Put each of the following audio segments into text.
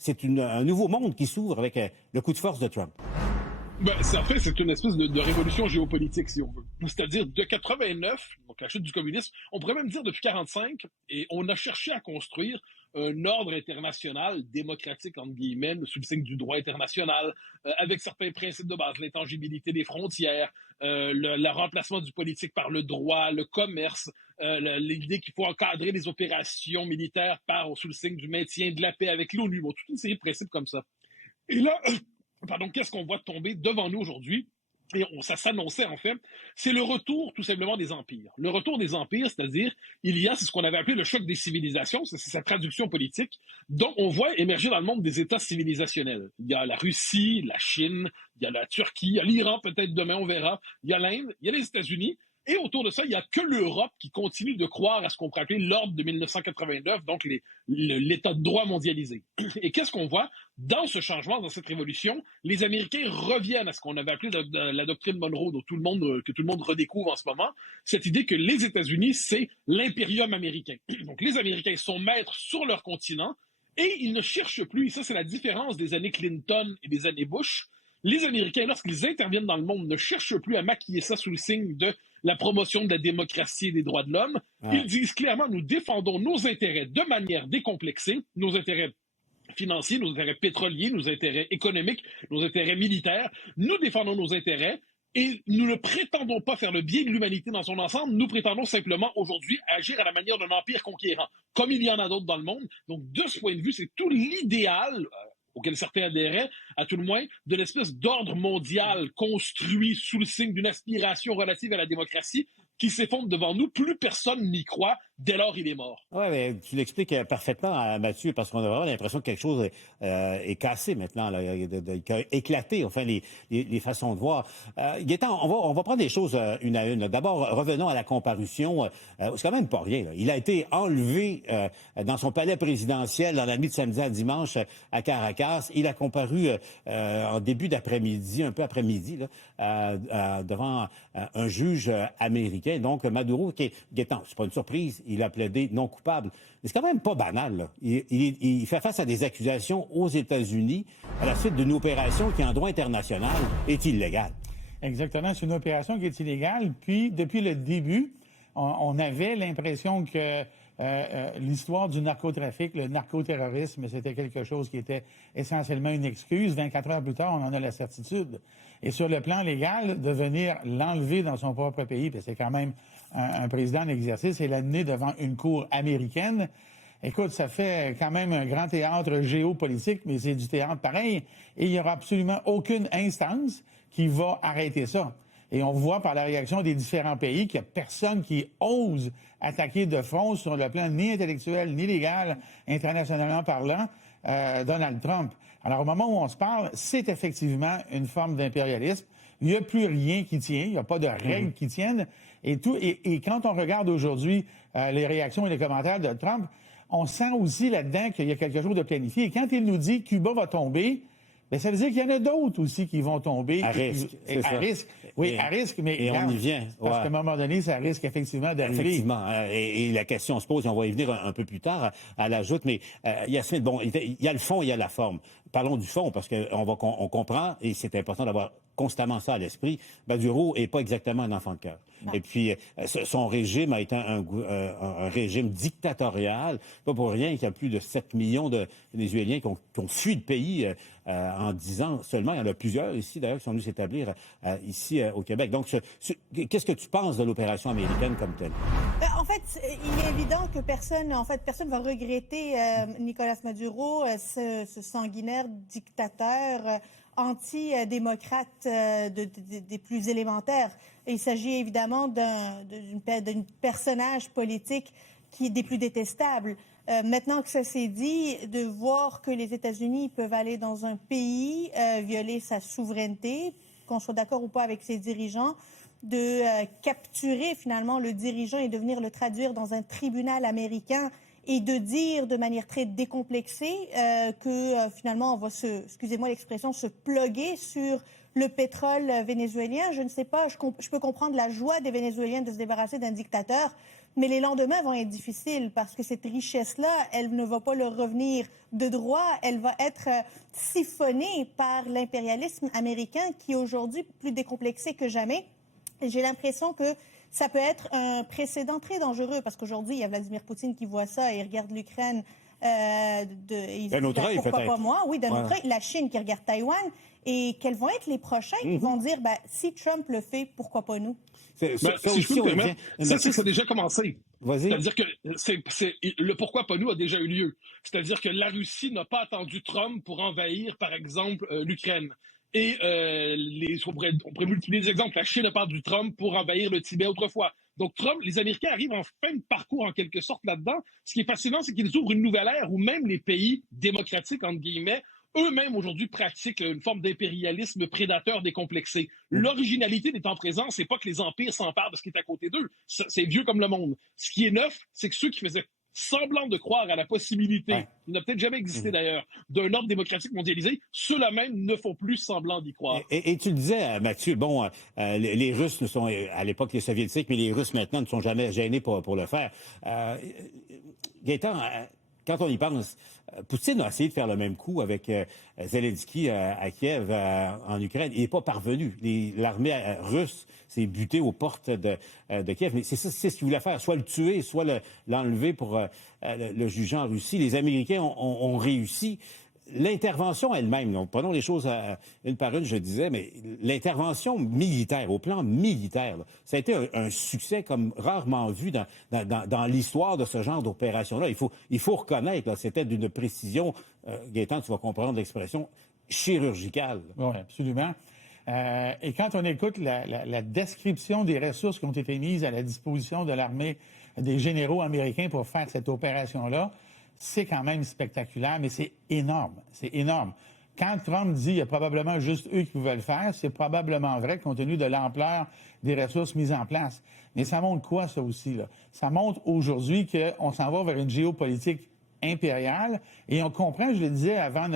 c'est un nouveau monde qui s'ouvre avec le coup de force de Trump. En fait, c'est une espèce de révolution géopolitique, si on veut. C'est-à-dire, de 89, donc la chute du communisme, on pourrait même dire depuis 45, et on a cherché à construire un ordre international démocratique, entre guillemets, sous le signe du droit international, avec certains principes de base, l'intangibilité des frontières, le remplacement du politique par le droit, le commerce, l'idée qu'il faut encadrer les opérations militaires sous le signe du maintien de la paix avec l'ONU, bon, toute une série de principes comme ça. Et là, pardon, qu'est-ce qu'on voit tomber devant nous aujourd'hui? Et ça s'annonçait en fait, c'est le retour tout simplement des empires. Le retour des empires, c'est-à-dire, c'est ce qu'on avait appelé le choc des civilisations, c'est sa traduction politique, dont on voit émerger dans le monde des États civilisationnels. Il y a la Russie, la Chine, il y a la Turquie, il y a l'Iran peut-être demain, on verra, il y a l'Inde, il y a les États-Unis, et autour de ça, il n'y a que l'Europe qui continue de croire à ce qu'on pourrait appeler l'ordre de 1989, donc l'état de droit mondialisé. Et qu'est-ce qu'on voit? Dans ce changement, dans cette révolution, les Américains reviennent à ce qu'on avait appelé la doctrine Monroe, que tout le monde redécouvre en ce moment, cette idée que les États-Unis, c'est l'impérium américain. Donc les Américains sont maîtres sur leur continent et ils ne cherchent plus, et ça c'est la différence des années Clinton et des années Bush, les Américains, lorsqu'ils interviennent dans le monde, ne cherchent plus à maquiller ça sous le signe de la promotion de la démocratie et des droits de l'homme. Ouais. Ils disent clairement, nous défendons nos intérêts de manière décomplexée, nos intérêts financiers, nos intérêts pétroliers, nos intérêts économiques, nos intérêts militaires. Nous défendons nos intérêts et nous ne prétendons pas faire le bien de l'humanité dans son ensemble. Nous prétendons simplement aujourd'hui agir à la manière d'un empire conquérant, comme il y en a d'autres dans le monde. Donc, de ce point de vue, c'est tout l'idéal auquel certains adhéraient, à tout le moins, de l'espèce d'ordre mondial construit sous le signe d'une aspiration relative à la démocratie qui s'effondre devant nous. Plus personne n'y croit. Dès lors, il est mort. Oui, mais tu l'expliques parfaitement, Mathieu, parce qu'on a vraiment l'impression que quelque chose est cassé maintenant, là, qui a éclaté, enfin, les façons de voir. Gaétan, on va prendre les choses une à une. D'abord, revenons à la comparution. C'est quand même pas rien, là. Il a été enlevé dans son palais présidentiel dans la nuit de samedi à dimanche à Caracas. Il a comparu en début d'après-midi, un peu après-midi, là, devant un juge américain. Donc, Maduro, Gaétan, c'est pas une surprise, il a plaidé non coupable. Mais c'est quand même pas banal, là. Il fait face à des accusations aux États-Unis à la suite d'une opération qui, en droit international, est illégale. Exactement. C'est une opération qui est illégale. Puis, depuis le début, on avait l'impression que l'histoire du narcotrafic, le narcoterrorisme, c'était quelque chose qui était essentiellement une excuse. 24 heures plus tard, on en a la certitude. Et sur le plan légal, de venir l'enlever dans son propre pays, puis c'est quand même un président en exercice, et l'amener devant une cour américaine, écoute, ça fait quand même un grand théâtre géopolitique, mais c'est du théâtre pareil, et il n'y aura absolument aucune instance qui va arrêter ça. Et on voit par la réaction des différents pays qu'il n'y a personne qui ose attaquer de front sur le plan ni intellectuel ni légal, internationalement parlant, Donald Trump. Alors, au moment où on se parle, c'est effectivement une forme d'impérialisme. Il n'y a plus rien qui tient, il n'y a pas de règles qui tiennent. Et quand on regarde aujourd'hui les réactions et les commentaires de Trump, on sent aussi là-dedans qu'il y a quelque chose de planifié. Et quand il nous dit que Cuba va tomber, bien, ça veut dire qu'il y en a d'autres aussi qui vont tomber. À risque. À risque. Oui, à risque, mais et on y vient. Parce qu'à un moment donné, ça risque effectivement d'arriver. Effectivement. Et la question se pose, et on va y venir un peu plus tard à l'ajoute, mais Yasmine, bon, il y a le fond, il y a la forme. Parlons du fond, parce qu'on comprend, et c'est important d'avoir constamment ça à l'esprit, Maduro n'est pas exactement un enfant de cœur. Non. Et puis, son régime a été un régime dictatorial. Pas pour rien qu'il y a plus de 7 millions de Vénézuéliens qui ont fui le pays en 10 ans seulement. Il y en a plusieurs ici, d'ailleurs, qui sont venus s'établir ici au Québec. Donc, qu'est-ce que tu penses de l'opération américaine comme telle? En fait, il est évident que personne va regretter Nicolas Maduro, ce sanguinaire dictateur anti-démocrate des plus élémentaires. Et il s'agit évidemment d'un personnage politique qui est des plus détestables. Maintenant que ça s'est dit, de voir que les États-Unis peuvent aller dans un pays, violer sa souveraineté, qu'on soit d'accord ou pas avec ses dirigeants, de capturer finalement le dirigeant et de venir le traduire dans un tribunal américain et de dire de manière très décomplexée que finalement on va excusez-moi l'expression, se plugger sur le pétrole vénézuélien. Je ne sais pas, je peux comprendre la joie des Vénézuéliens de se débarrasser d'un dictateur, mais les lendemains vont être difficiles parce que cette richesse-là, elle ne va pas leur revenir de droit, elle va être siphonnée par l'impérialisme américain qui est aujourd'hui plus décomplexé que jamais. Et j'ai l'impression que ça peut être un précédent très dangereux parce qu'aujourd'hui, il y a Vladimir Poutine qui voit ça et il regarde l'Ukraine d'un autre œil, pourquoi peut-être. Pas moi? Oui, d'un autre œil. La Chine qui regarde Taïwan. Et quels vont être les prochains qui vont dire, si Trump le fait, pourquoi pas nous? Si je peux me permettre, ça a déjà commencé. Vas-y. C'est-à-dire que le pourquoi pas nous a déjà eu lieu. C'est-à-dire que la Russie n'a pas attendu Trump pour envahir, par exemple, l'Ukraine. Et on pourrait multiplier les exemples. La Chine a pas attendu Trump pour envahir le Tibet autrefois. Donc Trump, les Américains arrivent en fin de parcours en quelque sorte là-dedans. Ce qui est fascinant, c'est qu'ils ouvrent une nouvelle ère où même les pays démocratiques, entre guillemets, eux-mêmes aujourd'hui pratiquent une forme d'impérialisme prédateur décomplexé. L'originalité d'étant présent, c'est pas que les empires s'emparent de ce qui est à côté d'eux. C'est vieux comme le monde. Ce qui est neuf, c'est que ceux qui faisaient semblant de croire à la possibilité, qui n'a peut-être jamais existé d'ailleurs, d'un ordre démocratique mondialisé, ceux-là même ne font plus semblant d'y croire. Et tu le disais, Mathieu, les Russes ne sont, à l'époque les Soviétiques, mais les Russes maintenant ne sont jamais gênés pour le faire. Gaëtan, quand on y pense, Poutine a essayé de faire le même coup avec Zelensky à Kiev, en Ukraine. Il n'est pas parvenu. L'armée russe s'est butée aux portes de Kiev. Mais c'est ce qu'il voulait faire, soit le tuer, soit l'enlever pour le juger en Russie. Les Américains ont réussi. L'intervention elle-même, prenons les choses une par une, je disais, mais l'intervention militaire, au plan militaire, là, ça a été un succès comme rarement vu dans l'histoire de ce genre d'opération-là. Il faut reconnaître, c'était d'une précision, Gaëtan, tu vas comprendre l'expression, chirurgicale. Oui, absolument. Et quand on écoute la description des ressources qui ont été mises à la disposition de l'armée, des généraux américains pour faire cette opération-là, c'est quand même spectaculaire, mais c'est énorme. C'est énorme. Quand Trump dit qu'il y a probablement juste eux qui pouvaient le faire, c'est probablement vrai compte tenu de l'ampleur des ressources mises en place. Mais ça montre quoi, ça aussi, là? Ça montre aujourd'hui qu'on s'en va vers une géopolitique impériale et on comprend, je le disais avant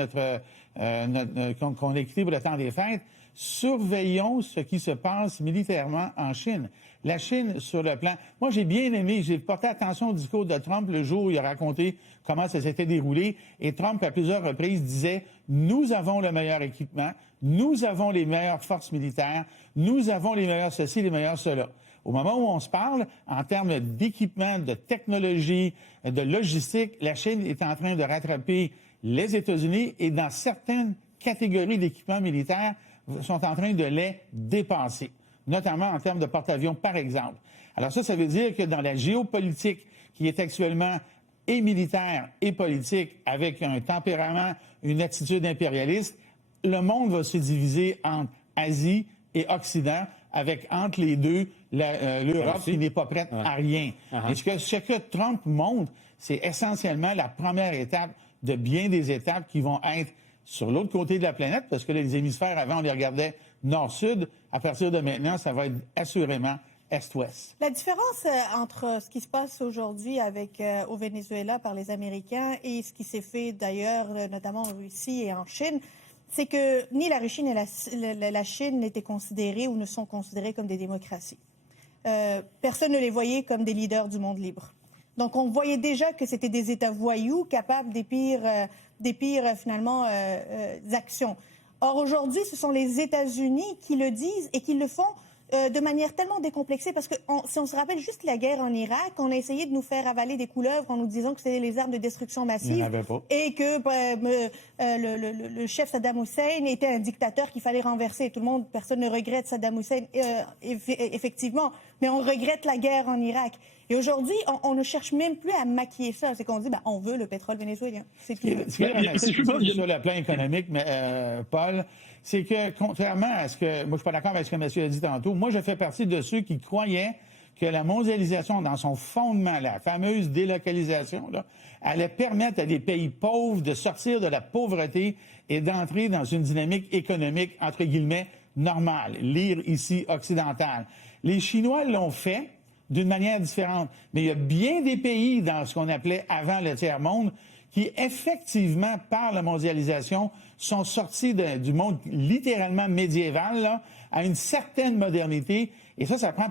qu'on ait quitté pour le temps des fêtes, surveillons ce qui se passe militairement en Chine. La Chine, sur le plan... Moi, j'ai bien aimé, j'ai porté attention au discours de Trump le jour où il a raconté comment ça s'était déroulé. Et Trump, à plusieurs reprises, disait « Nous avons le meilleur équipement, nous avons les meilleures forces militaires, nous avons les meilleurs ceci, les meilleurs cela. » Au moment où on se parle, en termes d'équipement, de technologie, de logistique, la Chine est en train de rattraper les États-Unis et dans certaines catégories d'équipements militaires, sont en train de les dépasser, notamment en termes de porte-avions, par exemple. Alors ça veut dire que dans la géopolitique qui est actuellement et militaire et politique, avec un tempérament, une attitude impérialiste, le monde va se diviser entre Asie et Occident, avec entre les deux l'Europe qui n'est pas prête à rien. Et ce que Trump montre, c'est essentiellement la première étape de bien des étapes qui vont être sur l'autre côté de la planète, parce que les hémisphères, avant, on les regardait nord-sud. À partir de maintenant, ça va être assurément est-ouest. La différence entre ce qui se passe aujourd'hui au Venezuela par les Américains et ce qui s'est fait d'ailleurs, notamment en Russie et en Chine, c'est que ni la Russie ni la Chine n'étaient considérées ou ne sont considérées comme des démocraties. Personne ne les voyait comme des leaders du monde libre. Donc, on voyait déjà que c'était des États voyous capables des pires finalement, actions. Or, aujourd'hui, ce sont les États-Unis qui le disent et qui le font de manière tellement décomplexée, parce que si on se rappelle juste la guerre en Irak, on a essayé de nous faire avaler des couleuvres en nous disant que c'était les armes de destruction massive et que le chef Saddam Hussein était un dictateur qu'il fallait renverser. Personne ne regrette Saddam Hussein, effectivement, mais on regrette la guerre en Irak. Et aujourd'hui, on ne cherche même plus à maquiller ça. C'est qu'on dit, on veut le pétrole vénézuélien. C'est tout. Sur le plan économique, mais Paul, c'est que, contrairement à ce que... Moi, je ne suis pas d'accord avec ce que monsieur a dit tantôt. Moi, je fais partie de ceux qui croyaient que la mondialisation, dans son fondement, la fameuse délocalisation, là, allait permettre à des pays pauvres de sortir de la pauvreté et d'entrer dans une dynamique économique, entre guillemets, normale, l'ire ici occidentale. Les Chinois l'ont fait d'une manière différente. Mais il y a bien des pays dans ce qu'on appelait avant le tiers-monde qui, effectivement, par la mondialisation, sont sortis du monde littéralement médiéval là, à une certaine modernité. Et ça prend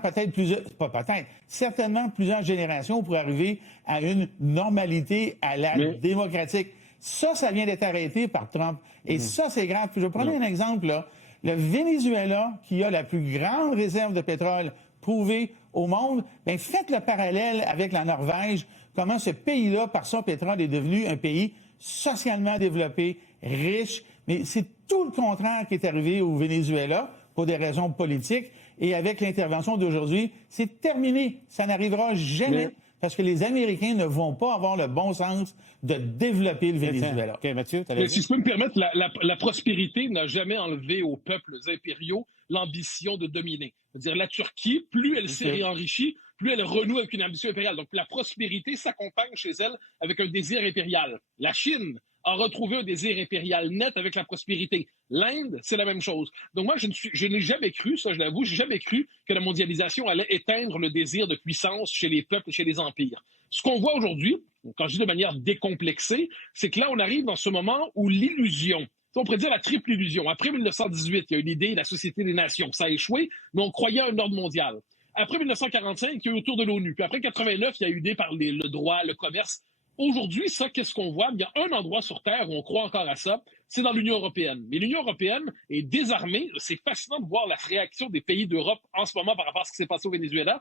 certainement plusieurs générations pour arriver à une normalité à la démocratique. Ça vient d'être arrêté par Trump. Et ça, c'est grave. Puis je vais prendre un exemple, là. Le Venezuela, qui a la plus grande réserve de pétrole prouvée au monde, bien, faites le parallèle avec la Norvège, comment ce pays-là, par son pétrole, est devenu un pays socialement développé, riche. Mais c'est tout le contraire qui est arrivé au Venezuela, pour des raisons politiques. Et avec l'intervention d'aujourd'hui, c'est terminé. Ça n'arrivera jamais. Parce que les Américains ne vont pas avoir le bon sens de développer le Venezuela. OK, Mathieu, mais si je peux me permettre, la prospérité n'a jamais enlevé aux peuples impériaux l'ambition de dominer. C'est-à-dire, la Turquie, plus elle s'est réenrichie, plus elle renoue avec une ambition impériale. Donc, la prospérité s'accompagne chez elle avec un désir impérial. La Chine a retrouvé un désir impérial net avec la prospérité. L'Inde, c'est la même chose. Donc moi, je n'ai jamais cru, ça je l'avoue, j'ai jamais cru que la mondialisation allait éteindre le désir de puissance chez les peuples et chez les empires. Ce qu'on voit aujourd'hui, quand je dis de manière décomplexée, c'est que là, on arrive dans ce moment où l'illusion, on pourrait dire la triple illusion. Après 1918, il y a eu l'idée, la Société des Nations. Ça a échoué, mais on croyait à un ordre mondial. Après 1945, il y a eu autour de l'ONU. Puis après 89, il y a eu l'idée par le droit, le commerce. Aujourd'hui, ça, qu'est-ce qu'on voit? Il y a un endroit sur Terre où on croit encore à ça, c'est dans l'Union européenne. Mais l'Union européenne est désarmée. C'est fascinant de voir la réaction des pays d'Europe en ce moment par rapport à ce qui s'est passé au Venezuela.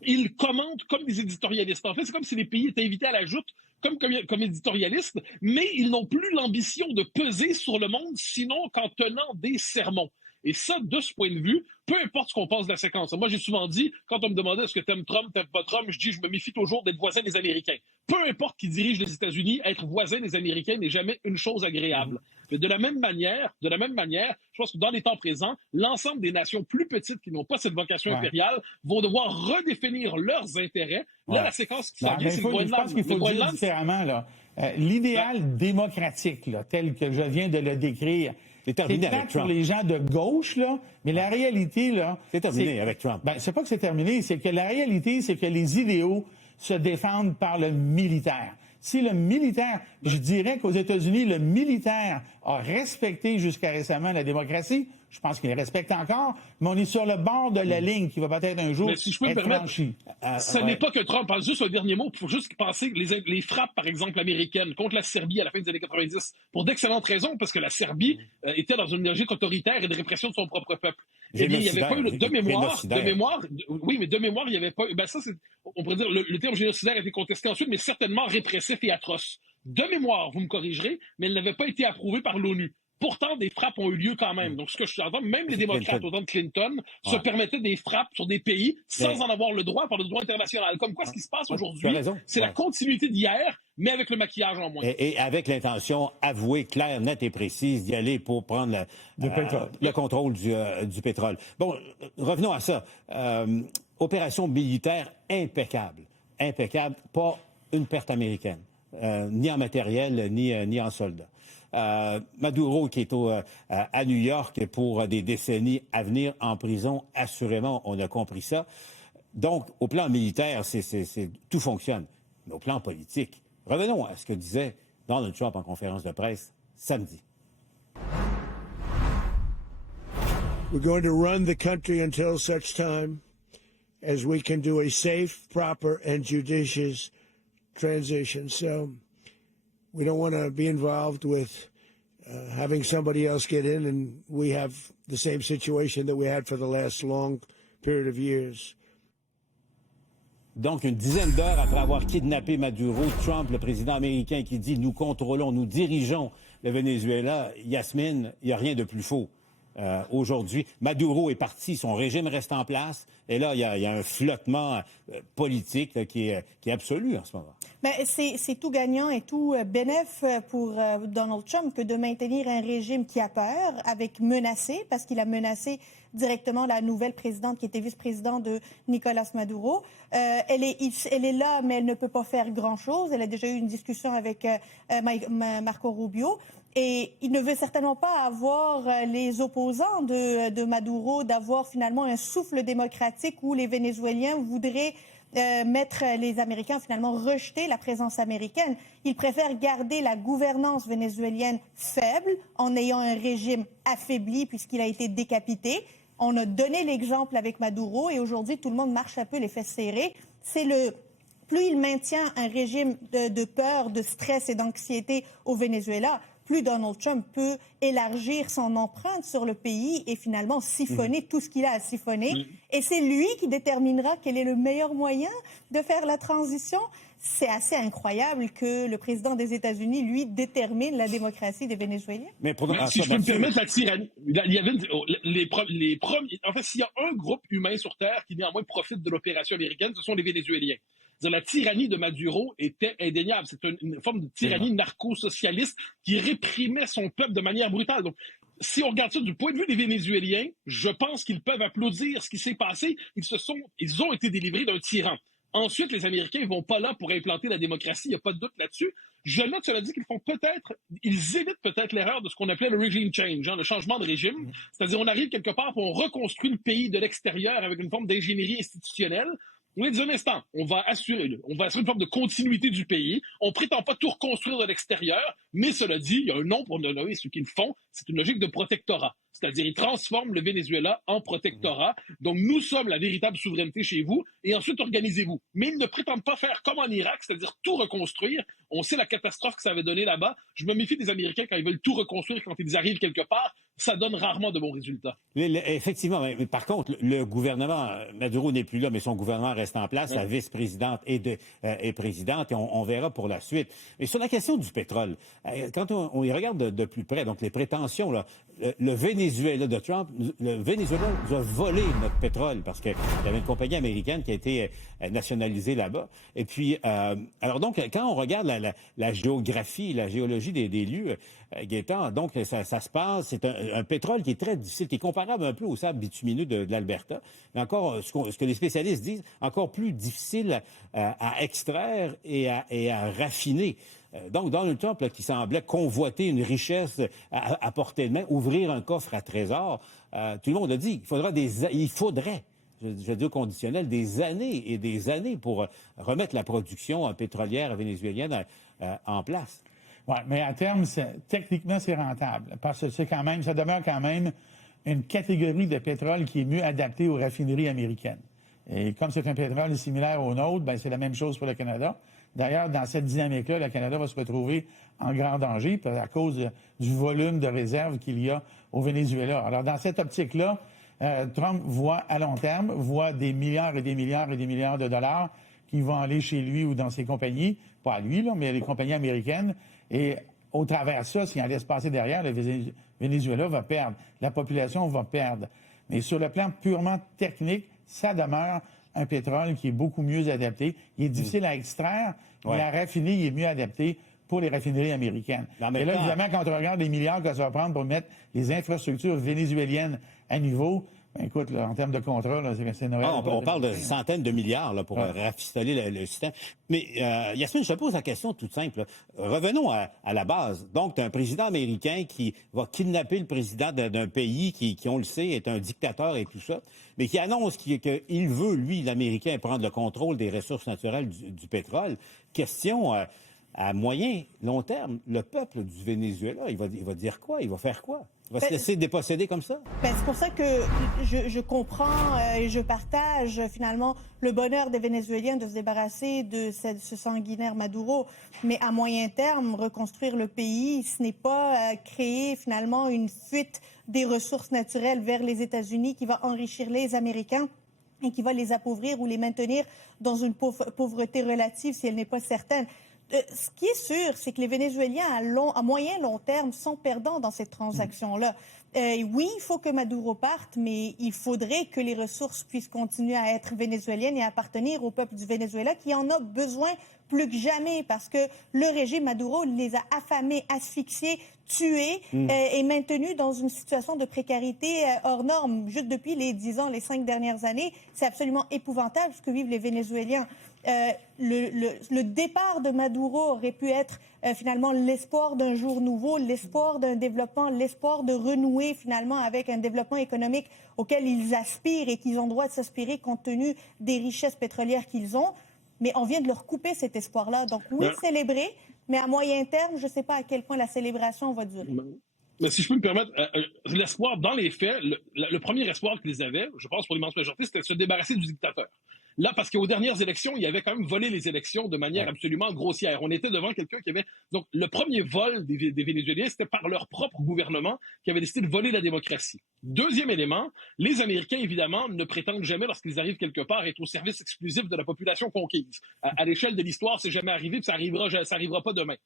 Ils commentent comme des éditorialistes. En fait, c'est comme si les pays étaient invités à la joute comme éditorialistes, mais ils n'ont plus l'ambition de peser sur le monde, sinon qu'en tenant des sermons. Et ça, de ce point de vue, peu importe ce qu'on pense de la séquence. Moi, j'ai souvent dit, quand on me demandait est-ce que t'aimes Trump, t'aimes pas Trump, je dis je me méfie toujours d'être voisin des Américains. Peu importe qui dirige les États-Unis, être voisin des Américains n'est jamais une chose agréable. Mais de la même manière, je pense que dans les temps présents, l'ensemble des nations plus petites qui n'ont pas cette vocation impériale vont devoir redéfinir leurs intérêts. Là, la séquence qui s'en vient, c'est le Groenland. Je pense qu'il faut le dire différemment, là. L'idéal démocratique, là, tel que je viens de le décrire, c'est terminé avec Trump. Pour les gens de gauche, là, mais la réalité, là... C'est terminé avec Trump. Ben, c'est pas que c'est terminé, c'est que la réalité, c'est que les idéaux se défendent par le militaire. Si le militaire, je dirais qu'aux États-Unis, le militaire a respecté jusqu'à récemment la démocratie, je pense qu'il respecte encore, mais on est sur le bord de la ligne qui va peut-être un jour être franchie. Ce n'est pas que Trump. Juste un dernier mot. Il faut juste penser que les frappes, par exemple, américaines contre la Serbie à la fin des années 90, pour d'excellentes raisons, parce que la Serbie était dans une logique autoritaire et de répression de son propre peuple. Eh bien, il n'y avait pas eu de mémoire, oui, mais de mémoire, il n'y avait pas eu. Ben ça, on pourrait dire, le terme génocidaire a été contesté ensuite, mais certainement répressif et atroce. De mémoire, vous me corrigerez, mais elle n'avait pas été approuvée par l'ONU. Pourtant, des frappes ont eu lieu quand même. Donc, ce que je entends, même les démocrates, au temps de Clinton, se permettaient des frappes sur des pays sans en avoir le droit par le droit international. Comme quoi, ce qui se passe aujourd'hui, c'est la continuité d'hier, mais avec le maquillage en moins. Et avec l'intention avouée, claire, nette et précise d'y aller pour prendre le contrôle du pétrole. Bon, revenons à ça. Opération militaire impeccable. Impeccable, pas une perte américaine, ni en matériel, ni en soldats. Maduro, qui est à New York pour des décennies à venir en prison, assurément, on a compris ça. Donc, au plan militaire, tout fonctionne. Mais au plan politique, revenons à ce que disait Donald Trump en conférence de presse samedi. We're going to run the country until such time as we can do a safe, proper, and judicious transition. So we don't want to be involved with having somebody else get in, and we have the same situation that we had for the last long period of years. Donc, une dizaine d'heures après avoir kidnappé Maduro, Trump, le président américain, qui dit « Nous contrôlons, nous dirigeons le Venezuela », Yasmine, il n'y a rien de plus faux. Aujourd'hui, Maduro est parti, son régime reste en place, et là, il y a un flottement politique là, qui est absolu en ce moment. Ben, c'est tout gagnant et tout bénéf pour Donald Trump que de maintenir un régime qui a peur, avec menacé, parce qu'il a menacé directement la nouvelle présidente qui était vice-présidente de Nicolás Maduro. Elle est là, mais elle ne peut pas faire grand-chose. Elle a déjà eu une discussion avec Marco Rubio. Et il ne veut certainement pas avoir les opposants de Maduro, d'avoir finalement un souffle démocratique où les Vénézuéliens voudraient mettre les Américains, finalement rejeter la présence américaine. Il préfère garder la gouvernance vénézuélienne faible en ayant un régime affaibli puisqu'il a été décapité. On a donné l'exemple avec Maduro et aujourd'hui, tout le monde marche un peu les fesses serrées. Plus il maintient un régime de peur, de stress et d'anxiété au Venezuela, plus Donald Trump peut élargir son empreinte sur le pays et finalement siphonner tout ce qu'il a à siphonner. Et c'est lui qui déterminera quel est le meilleur moyen de faire la transition. C'est assez incroyable que le président des États-Unis, lui, détermine la démocratie des Vénézuéliens. Mais si je peux me permettre, la tyrannie, il y avait les premiers... En fait, s'il y a un groupe humain sur Terre qui néanmoins profite de l'opération américaine, ce sont les Vénézuéliens. La tyrannie de Maduro était indéniable. C'est une forme de tyrannie narco-socialiste qui réprimait son peuple de manière brutale. Donc, si on regarde ça du point de vue des Vénézuéliens, je pense qu'ils peuvent applaudir ce qui s'est passé. Ils ont été délivrés d'un tyran. Ensuite, les Américains ne vont pas là pour implanter la démocratie. Il n'y a pas de doute là-dessus. Je note, cela dit, ils évitent peut-être l'erreur de ce qu'on appelait le regime change, le changement de régime. C'est-à-dire, on arrive quelque part, on reconstruit le pays de l'extérieur avec une forme d'ingénierie institutionnelle. On a dit un instant, on va assurer une forme de continuité du pays. On prétend pas tout reconstruire de l'extérieur, mais cela dit, il y a un nom pour nommer ceux qui le font. C'est une logique de protectorat. C'est-à-dire, ils transforment le Venezuela en protectorat. Donc, nous sommes la véritable souveraineté chez vous, et ensuite, organisez-vous. Mais ils ne prétendent pas faire comme en Irak, c'est-à-dire tout reconstruire. On sait la catastrophe que ça avait donné là-bas. Je me méfie des Américains quand ils veulent tout reconstruire, quand ils arrivent quelque part. Ça donne rarement de bons résultats. Effectivement, mais par contre, le gouvernement, Maduro n'est plus là, mais son gouvernement reste en place, la vice-présidente est présidente, et on verra pour la suite. Mais sur la question du pétrole, quand on y regarde de plus près, donc les prétentions, là, le Venezuela de Trump, le Venezuela nous a volé notre pétrole parce qu'il y avait une compagnie américaine qui a été nationalisée là-bas. Et puis, alors donc, quand on regarde la géographie, la géologie des lieux, Gaétan, donc ça se passe, c'est un pétrole qui est très difficile, qui est comparable un peu au sable bitumineux de l'Alberta, mais encore, ce que les spécialistes disent, encore plus difficile à extraire et à raffiner. Donc, Donald Trump, là, qui semblait convoiter une richesse à portée de main, ouvrir un coffre à trésor, tout le monde a dit il faudrait, je dis au conditionnel, des années et des années pour remettre la production pétrolière vénézuélienne en place. Oui, mais à terme, techniquement, c'est rentable. Parce que ça demeure quand même une catégorie de pétrole qui est mieux adaptée aux raffineries américaines. Et comme c'est un pétrole similaire au nôtre, ben c'est la même chose pour le Canada. D'ailleurs, dans cette dynamique-là, le Canada va se retrouver en grand danger à cause du volume de réserves qu'il y a au Venezuela. Alors, dans cette optique-là, Trump voit à long terme, voit des milliards et des milliards et des milliards de dollars qui vont aller chez lui ou dans ses compagnies, pas à lui, là, mais les compagnies américaines. Et au travers de ça, s'il en laisse passer derrière, le Venezuela va perdre. La population va perdre. Mais sur le plan purement technique, ça demeure un pétrole qui est beaucoup mieux adapté. Il est difficile à extraire, mais à raffiner, il est mieux adapté pour les raffineries américaines. Et là, évidemment, quand on regarde les milliards que ça va prendre pour mettre les infrastructures vénézuéliennes à niveau, écoute, là, en termes de contrat, là, c'est Noël. On parle de centaines de milliards là, pour rafistoler le système. Mais Yasmine, je te pose la question toute simple. Revenons à la base. Donc, tu as un président américain qui va kidnapper le président d'un pays qui, on le sait, est un dictateur et tout ça, mais qui annonce qu'il veut, lui, l'Américain, prendre le contrôle des ressources naturelles du pétrole. Question... à moyen, long terme, le peuple du Venezuela, il va dire quoi? Il va faire quoi? Il va se laisser déposséder comme ça? C'est pour ça que je comprends et je partage finalement le bonheur des Vénézuéliens de se débarrasser de ce sanguinaire Maduro. Mais à moyen terme, reconstruire le pays, ce n'est pas créer finalement une fuite des ressources naturelles vers les États-Unis qui va enrichir les Américains et qui va les appauvrir ou les maintenir dans une pauvreté relative si elle n'est pas certaine. Ce qui est sûr, c'est que les Vénézuéliens, à moyen long terme, sont perdants dans cette transaction-là. Oui, il faut que Maduro parte, mais il faudrait que les ressources puissent continuer à être vénézuéliennes et appartenir au peuple du Venezuela qui en a besoin plus que jamais parce que le régime Maduro les a affamés, asphyxiés, tués et maintenus dans une situation de précarité hors norme. Juste depuis les 10 ans, les 5 dernières années, c'est absolument épouvantable ce que vivent les Vénézuéliens. le départ de Maduro aurait pu être finalement l'espoir d'un jour nouveau, l'espoir d'un développement, l'espoir de renouer finalement avec un développement économique auquel ils aspirent et qu'ils ont droit de s'aspirer compte tenu des richesses pétrolières qu'ils ont. Mais on vient de leur couper cet espoir-là. Donc oui, célébrer, mais à moyen terme, je ne sais pas à quel point la célébration va durer. Mais si je peux me permettre, l'espoir, dans les faits, le premier espoir qu'ils avaient, je pense pour l'immense majorité, c'était de se débarrasser du dictateur. Là, parce qu'aux dernières élections, il avait quand même volé les élections de manière absolument grossière. On était devant quelqu'un qui avait... Donc, le premier vol des Vénézuéliens, c'était par leur propre gouvernement qui avait décidé de voler la démocratie. Deuxième élément, les Américains, évidemment, ne prétendent jamais, lorsqu'ils arrivent quelque part, être au service exclusif de la population conquise. À l'échelle de l'histoire, c'est jamais arrivé, puis ça arrivera pas demain.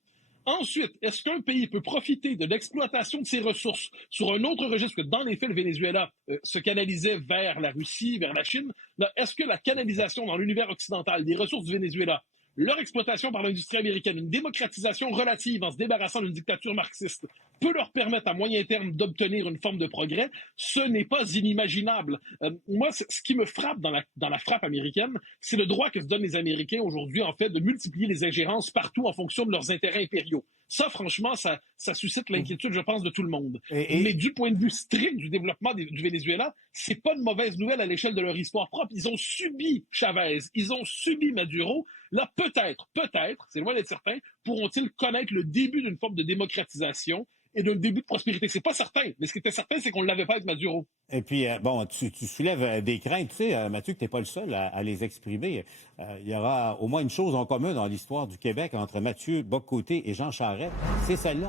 Ensuite, est-ce qu'un pays peut profiter de l'exploitation de ses ressources sur un autre registre que dans les faits, le Venezuela se canalisait vers la Russie, vers la Chine? Là, est-ce que la canalisation dans l'univers occidental des ressources du Venezuela, leur exploitation par l'industrie américaine, une démocratisation relative en se débarrassant d'une dictature marxiste, peut leur permettre à moyen terme d'obtenir une forme de progrès? Ce n'est pas inimaginable. Moi, ce qui me frappe dans la frappe américaine, c'est le droit que se donnent les Américains aujourd'hui, en fait, de multiplier les ingérences partout en fonction de leurs intérêts impériaux. Ça, franchement, ça suscite l'inquiétude, je pense, de tout le monde. Mais du point de vue strict du développement du Venezuela, c'est pas une mauvaise nouvelle à l'échelle de leur histoire propre. Ils ont subi Chavez, ils ont subi Maduro. Là, peut-être, c'est loin d'être certain, pourront-ils connaître le début d'une forme de démocratisation et d'un début de prospérité. C'est pas certain, mais ce qui était certain, c'est qu'on ne l'avait pas avec Maduro. Et puis, bon, tu soulèves des craintes, tu sais, Mathieu, que tu n'es pas le seul à les exprimer. Il y aura au moins une chose en commun dans l'histoire du Québec entre Mathieu Bock-Côté et Jean Charest, c'est celle-là.